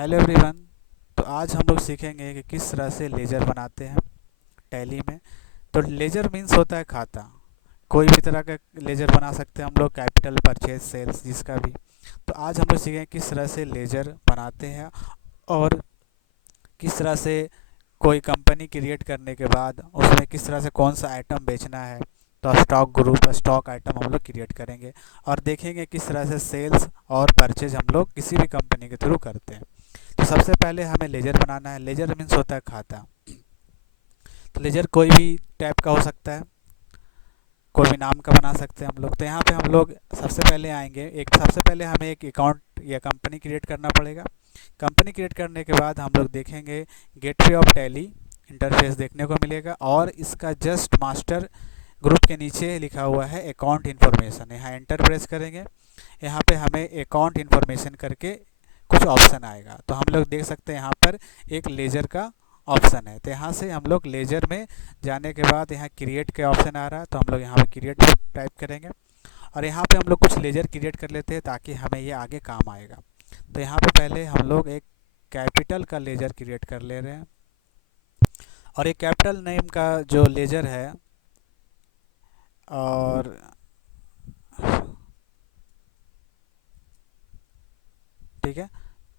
Hello everyone. तो आज हम लोग सीखेंगे कि किस तरह से लेजर बनाते हैं टैली में। तो लेजर मीन्स होता है खाता। कोई भी तरह का लेजर बना सकते हैं हम लोग, कैपिटल, परचेज, सेल्स, जिसका भी। तो आज हम लोग सीखेंगे किस तरह से लेजर बनाते हैं और किस तरह से कोई कंपनी क्रिएट करने के बाद उसमें किस तरह से कौन सा आइटम बेचना है। तो स्टॉक ग्रुप, स्टॉक आइटम हम लोग क्रिएट करेंगे और देखेंगे किस तरह से सेल्स और परचेज हम लोग किसी भी कंपनी के थ्रू करते हैं। तो सबसे पहले हमें लेजर बनाना है। लेजर मीन्स होता है खाता। तो लेजर कोई भी टाइप का हो सकता है, कोई भी नाम का बना सकते हैं हम लोग। तो यहाँ पे हम लोग सबसे पहले आएंगे, सबसे पहले हमें एक अकाउंट या कंपनी क्रिएट करना पड़ेगा। कंपनी क्रिएट करने के बाद हम लोग देखेंगे गेटवे ऑफ टैली इंटरफेस देखने को मिलेगा और इसका जस्ट मास्टर ग्रुप के नीचे लिखा हुआ है अकाउंट इन्फॉर्मेशन। यहाँ एंटर प्रेस करेंगे, यहाँ पे हमें अकाउंट इन्फॉर्मेशन करके कुछ ऑप्शन आएगा। तो हम लोग देख सकते हैं यहाँ पर एक लेजर का ऑप्शन है। तो यहाँ से हम लोग लेजर में जाने के बाद यहाँ क्रिएट का ऑप्शन आ रहा है, तो हम लोग यहाँ पे क्रिएट टाइप करेंगे और यहाँ पे हम लोग कुछ लेजर क्रिएट कर लेते हैं ताकि हमें ये आगे काम आएगा। तो यहाँ पे पहले हम लोग एक कैपिटल का लेजर क्रिएट कर ले रहे हैं और एक कैपिटल नेम का जो लेजर है और ठीक है।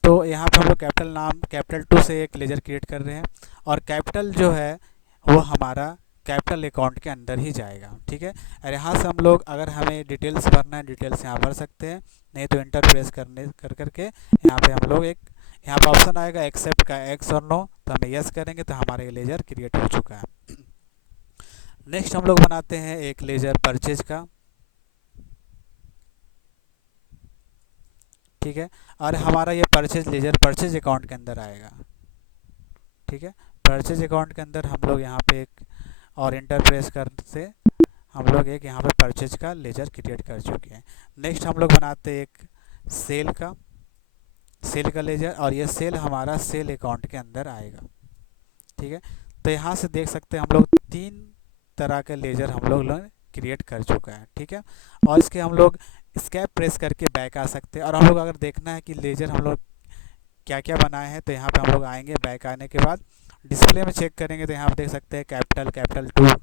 तो यहाँ पे हम लोग कैपिटल नाम कैपिटल 2 से एक लेजर क्रिएट कर रहे हैं और कैपिटल जो है वो हमारा कैपिटल अकाउंट के अंदर ही जाएगा। ठीक है। और यहाँ से हम लोग अगर हमें डिटेल्स भरना है, डिटेल्स यहाँ भर सकते हैं, नहीं तो इंटर प्रेस करके यहाँ पे हम लोग एक यहाँ पे ऑप्शन आएगा एक्सेप्ट का, एक्स और नो। तो हमें यस करेंगे तो हमारा ये लेजर क्रिएट हो चुका है। नेक्स्ट हम लोग बनाते हैं एक लेजर परचेज का। ठीक है। और हमारा ये परचेज लेजर परचेज अकाउंट के अंदर आएगा। ठीक है। परचेज अकाउंट के अंदर हम लोग यहाँ पे एक और इंटर प्रेस कर से हम लोग एक यहाँ पे परचेज का लेजर क्रिएट कर चुके हैं। नेक्स्ट हम लोग बनाते हैं एक सेल का लेजर और ये सेल हमारा सेल अकाउंट के अंदर आएगा। ठीक है। तो यहाँ से देख सकते हैं हम लोग 3 तरह के लेजर हम लोग क्रिएट कर चुका है। ठीक है। और इसके हम लोग स्केप प्रेस करके बैक आ सकते हैं और हम लोग अगर देखना है कि लेजर हम लोग क्या क्या बनाए हैं तो यहाँ पे हम लोग आएंगे। बैक आने के बाद डिस्प्ले में चेक करेंगे तो यहाँ पे देख सकते हैं capital, capital 2,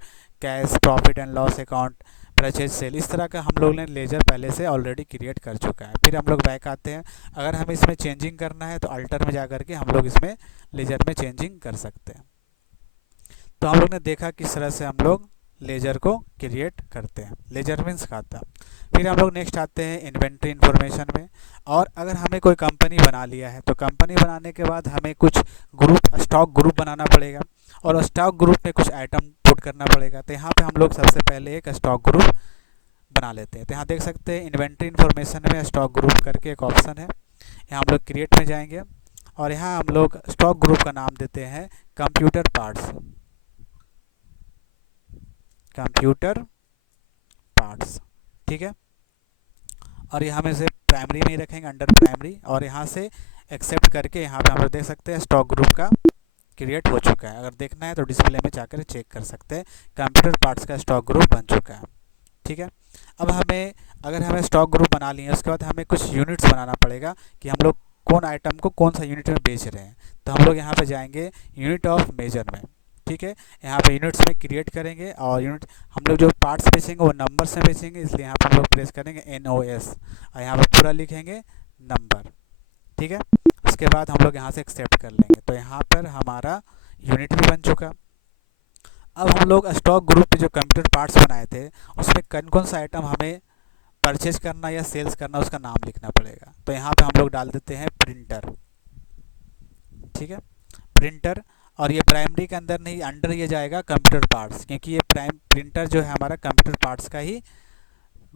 cash, profit and loss account, purchase, sale. इस तरह का हम लोग ने लेजर पहले से ऑलरेडी क्रिएट कर चुका है। फिर हम लोग बैक आते हैं। अगर हमें इसमें चेंजिंग करना है तो अल्टर में जा करके हम लोग इसमें लेजर में चेंजिंग कर सकते हैं। तो हम लोग ने देखा किस तरह से हम लोग लेजर को क्रिएट करते हैं। लेजर मीन्स खाता। फिर हम लोग नेक्स्ट आते हैं इन्वेंट्री इन्फॉर्मेशन में। और अगर हमें कोई कंपनी बना लिया है तो कंपनी बनाने के बाद हमें कुछ ग्रुप, स्टॉक ग्रुप बनाना पड़ेगा और स्टॉक ग्रुप में कुछ आइटम पुट करना पड़ेगा। तो यहाँ पे हम लोग सबसे पहले एक स्टॉक ग्रुप बना लेते हैं। तो यहाँ देख सकते हैं इन्वेंट्री इन्फॉर्मेशन में स्टॉक ग्रुप करके एक ऑप्शन है। यहाँ हम लोग क्रिएट में जाएंगे और यहाँ हम लोग स्टॉक ग्रुप का नाम देते हैं कंप्यूटर पार्ट्स। Computer parts. ठीक है। और यहाँ में से प्राइमरी में ही रखेंगे, अंडर प्राइमरी। और यहाँ से एक्सेप्ट करके यहाँ पे हम लोग देख सकते हैं स्टॉक ग्रुप का क्रिएट हो चुका है। अगर देखना है तो डिस्प्ले में जाकर चेक कर सकते हैं, कंप्यूटर पार्ट्स का स्टॉक ग्रुप बन चुका है। ठीक है। अब हमें अगर हमें स्टॉक ग्रुप बना लिए उसके बाद हमें कुछ यूनिट्स बनाना पड़ेगा कि हम लोग कौन आइटम को कौन सा यूनिट में बेच रहे हैं। तो हम लोग यहाँ पे जाएंगे यूनिट ऑफ मेजर में। ठीक है। यहाँ पे यूनिट्स में क्रिएट करेंगे और यूनिट हम लोग जो पार्ट्स बेचेंगे वो नंबर से बेचेंगे, इसलिए यहाँ पर हम लोग प्रेस करेंगे NOS और यहाँ पर पूरा लिखेंगे नंबर। ठीक है। उसके बाद हम लोग यहाँ से एक्सेप्ट कर लेंगे तो यहाँ पर हमारा यूनिट भी बन चुका। अब हम लोग स्टॉक ग्रुप पे जो कंप्यूटर पार्ट्स बनाए थे उसमें कौन कौन सा आइटम हमें परचेज करना या सेल्स करना उसका नाम लिखना पड़ेगा। तो यहाँ पे हम लोग डाल देते हैं प्रिंटर। ठीक है। प्रिंटर। और ये प्राइमरी के अंदर नहीं, अंडर ये जाएगा कंप्यूटर पार्ट्स, क्योंकि ये प्रिंटर जो है हमारा कंप्यूटर पार्ट्स का ही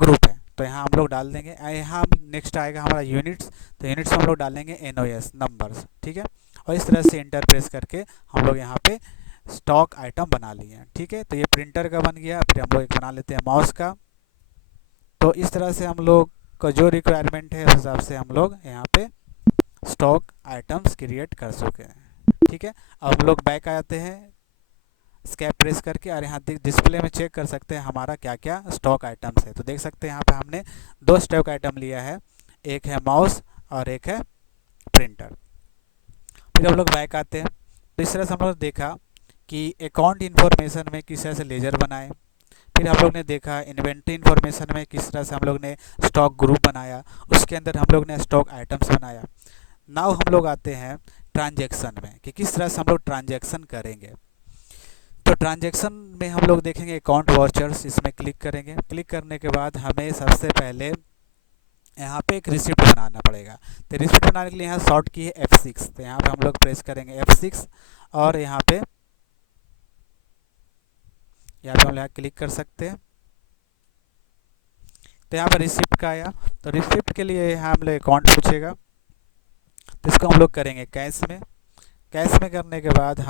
ग्रुप है। तो यहाँ हम लोग डाल देंगे। यहाँ नेक्स्ट आएगा हमारा यूनिट्स। तो यूनिट्स हम लोग डालेंगे NOS नंबर्स। ठीक है। और इस तरह से इंटर प्रेस करके हम लोग यहाँ पे स्टॉक आइटम बना लिए हैं। ठीक है। तो ये प्रिंटर का बन गया। फिर हम लोग एक बना लेते हैं माउस का। तो इस तरह से हम लोग का जो रिक्वायरमेंट है उस हिसाब से हम लोग यहाँ पे स्टॉक आइटम्स क्रिएट कर चुके हैं। ठीक है। अब हम लोग बैक आते हैं स्केप प्रेस करके और यहाँ डिस्प्ले में चेक कर सकते हैं हमारा क्या क्या स्टॉक आइटम्स है। तो देख सकते हैं यहाँ पे हमने 2 स्टॉक आइटम लिया है, एक है माउस और एक है प्रिंटर। फिर हम लोग बैक आते हैं। तो इस तरह से हम लोग देखा कि अकाउंट इन्फॉर्मेशन में किस तरह से लेजर बनाए। फिर हम लोग ने देखा इन्वेंट्री इन्फॉर्मेशन में किस तरह से हम लोग ने स्टॉक ग्रुप बनाया, उसके अंदर हम लोग ने स्टॉक आइटम्स बनाया। नाउ हम लोग आते हैं ट्रांजैक्शन में कि किस तरह से हम लोग ट्रांजैक्शन करेंगे। तो ट्रांजैक्शन में हम लोग देखेंगे अकाउंट वाचर्स, इसमें क्लिक करेंगे। क्लिक करने के बाद हमें सबसे पहले यहाँ पे एक रिसिप्ट बनाना पड़ेगा। तो रिसिप्ट बनाने के लिए यहाँ शॉर्ट की है F6। तो यहाँ पे हम लोग प्रेस करेंगे F6 और यहाँ पे हम यहाँ क्लिक कर सकते हैं। तो यहाँ पर रिसिप्ट का आया। तो रिसिप्ट के लिए यहाँ हम लोग अकाउंट पूछेगा, तो इसको हम लोग करेंगे कैश में। कैश में करने के बाद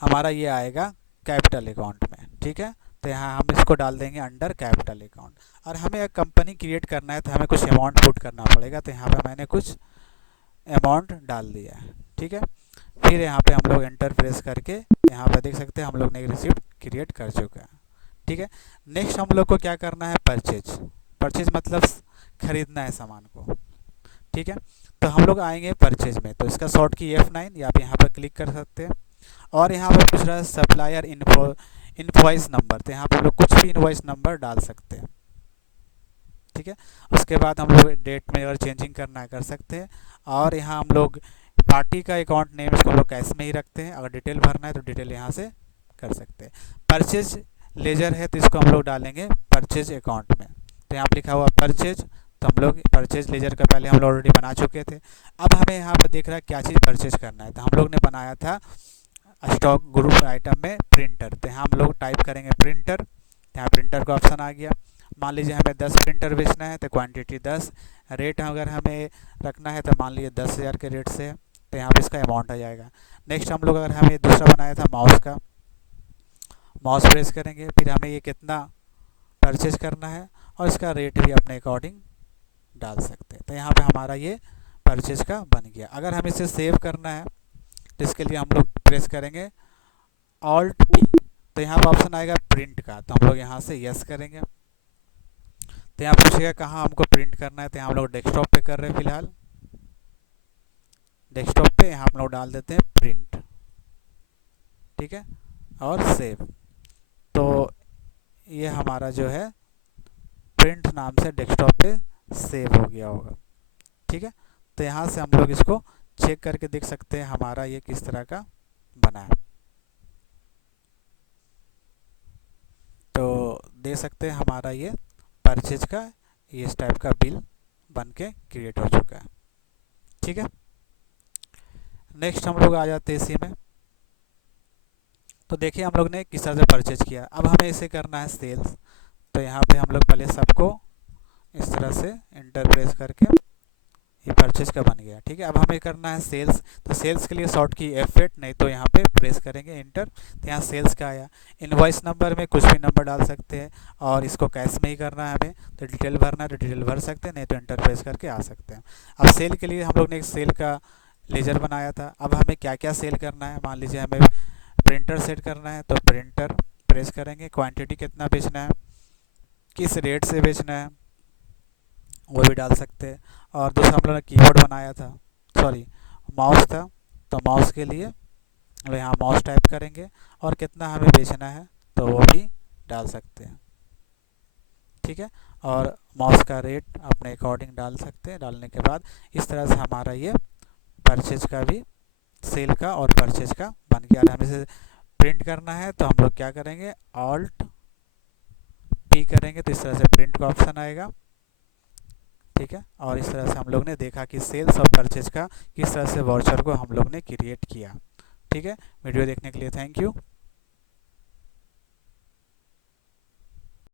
हमारा ये आएगा कैपिटल अकाउंट में, ठीक है। तो यहाँ हम इसको डाल देंगे अंडर कैपिटल अकाउंट। और हमें एक कंपनी क्रिएट करना है तो हमें कुछ अमाउंट पुट करना पड़ेगा। तो यहाँ पे मैंने कुछ अमाउंट डाल दिया है, ठीक है। फिर यहाँ पे हम लोग एंटर प्रेस करके यहाँ पे देख सकते हैं हम लोग ने एक रिसिप्ट क्रिएट कर चुका है, ठीक है। नेक्स्ट हम लोग को क्या करना है, परचेज। परचेज मतलब खरीदना है सामान को, ठीक है। तो हम लोग आएंगे परचेज में। तो इसका शॉर्ट की F9 या आप यहाँ पर क्लिक कर सकते हैं। और यहाँ पर पूछ रहा है सप्लायर इनवॉइस नंबर। तो यहाँ पर हम लोग कुछ भी इनवॉइस नंबर डाल सकते हैं, ठीक है। उसके बाद हम लोग डेट में अगर चेंजिंग करना है कर सकते हैं। और यहाँ हम लोग पार्टी का अकाउंट नेम इसको हम लोग कैश में ही रखते हैं। अगर डिटेल भरना है तो डिटेल यहाँ से कर सकते हैं। परचेज लेजर है तो इसको हम लोग डालेंगे परचेज अकाउंट में। तो यहाँ पर लिखा हुआ परचेज, तो हम लोग परचेज लेजर का पहले हम लोग ऑलरेडी बना चुके थे। अब हमें यहाँ पर देख रहा है क्या चीज़ परचेज करना है। तो हम लोग ने बनाया था स्टॉक ग्रुप आइटम में प्रिंटर। तो यहाँ हम लोग टाइप करेंगे प्रिंटर। यहाँ प्रिंटर का ऑप्शन आ गया। मान लीजिए हमें 10 प्रिंटर बेचना है तो क्वांटिटी 10। रेट अगर हमें रखना है तो मान लीजिए 10,000 के रेट से है, तो यहाँ पे इसका अमाउंट आ जाएगा। नेक्स्ट हम लोग अगर हमें दूसरा बनाया था माउस का, माउस प्रेस करेंगे। फिर हमें ये कितना परचेज करना है और इसका रेट भी अपने अकॉर्डिंग डाल सकते हैं। तो यहाँ पे हमारा ये परचेज का बन गया। अगर हमें इसे सेव करना है तो इसके लिए हम लोग प्रेस करेंगे Alt P। तो यहाँ पर ऑप्शन आएगा प्रिंट का, तो हम लोग यहाँ से यस करेंगे। तो यहाँ पूछेगा कहाँ हमको प्रिंट करना है। तो यहाँ हम लोग डेस्कटॉप पे कर रहे हैं फिलहाल। डेस्कटॉप पे यहाँ हम लोग डाल देते हैं प्रिंट, ठीक है, और सेव। तो ये हमारा जो है प्रिंट नाम से डेस्कटॉप पे सेव हो गया होगा, ठीक है। तो यहाँ से हम लोग इसको चेक करके देख सकते हैं हमारा ये किस तरह का बना है। तो देख सकते हैं हमारा ये परचेज का इस टाइप का बिल बन के क्रिएट हो चुका है, ठीक है। नेक्स्ट हम लोग आ जाते हैं इसी में। तो देखिए हम लोग ने किस तरह से परचेज किया। अब हमें इसे करना है सेल्स। तो यहाँ पे हम लोग पहले सबको इस तरह से एंटर प्रेस करके ये परचेज का बन गया, ठीक है। अब हमें करना है सेल्स। तो सेल्स के लिए शॉर्ट की F8, नहीं तो यहाँ पे प्रेस करेंगे एंटर। तो यहाँ सेल्स का आया। इनवॉइस नंबर में कुछ भी नंबर डाल सकते हैं और इसको कैश में ही करना है हमें। तो डिटेल भरना है तो डिटेल भर सकते हैं, नहीं तो एंटर प्रेस करके आ सकते हैं। अब सेल के लिए हम लोग ने एक सेल का लेजर बनाया था। अब हमें क्या क्या सेल करना है, मान लीजिए हमें प्रिंटर सेट करना है तो प्रिंटर प्रेस करेंगे। क्वांटिटी कितना बेचना है, किस रेट से बेचना है वो भी डाल सकते हैं। और दूसरा हम लोगों ने कीबोर्ड बनाया था, सॉरी माउस था, तो माउस के लिए यहाँ माउस टाइप करेंगे और कितना हमें बेचना है तो वो भी डाल सकते हैं, ठीक है। और माउस का रेट अपने अकॉर्डिंग डाल सकते हैं। डालने के बाद इस तरह से हमारा ये परचेज का भी, सेल का और परचेज का बन गया। हमें इसे प्रिंट करना है तो हम लोग क्या करेंगे, Alt P करेंगे तो इस तरह से प्रिंट का ऑप्शन आएगा, ठीक है। और इस तरह से हम लोग ने देखा कि सेल्स और परचेज का किस तरह से वाउचर को हम लोग ने क्रिएट किया, ठीक है। वीडियो देखने के लिए थैंक यू।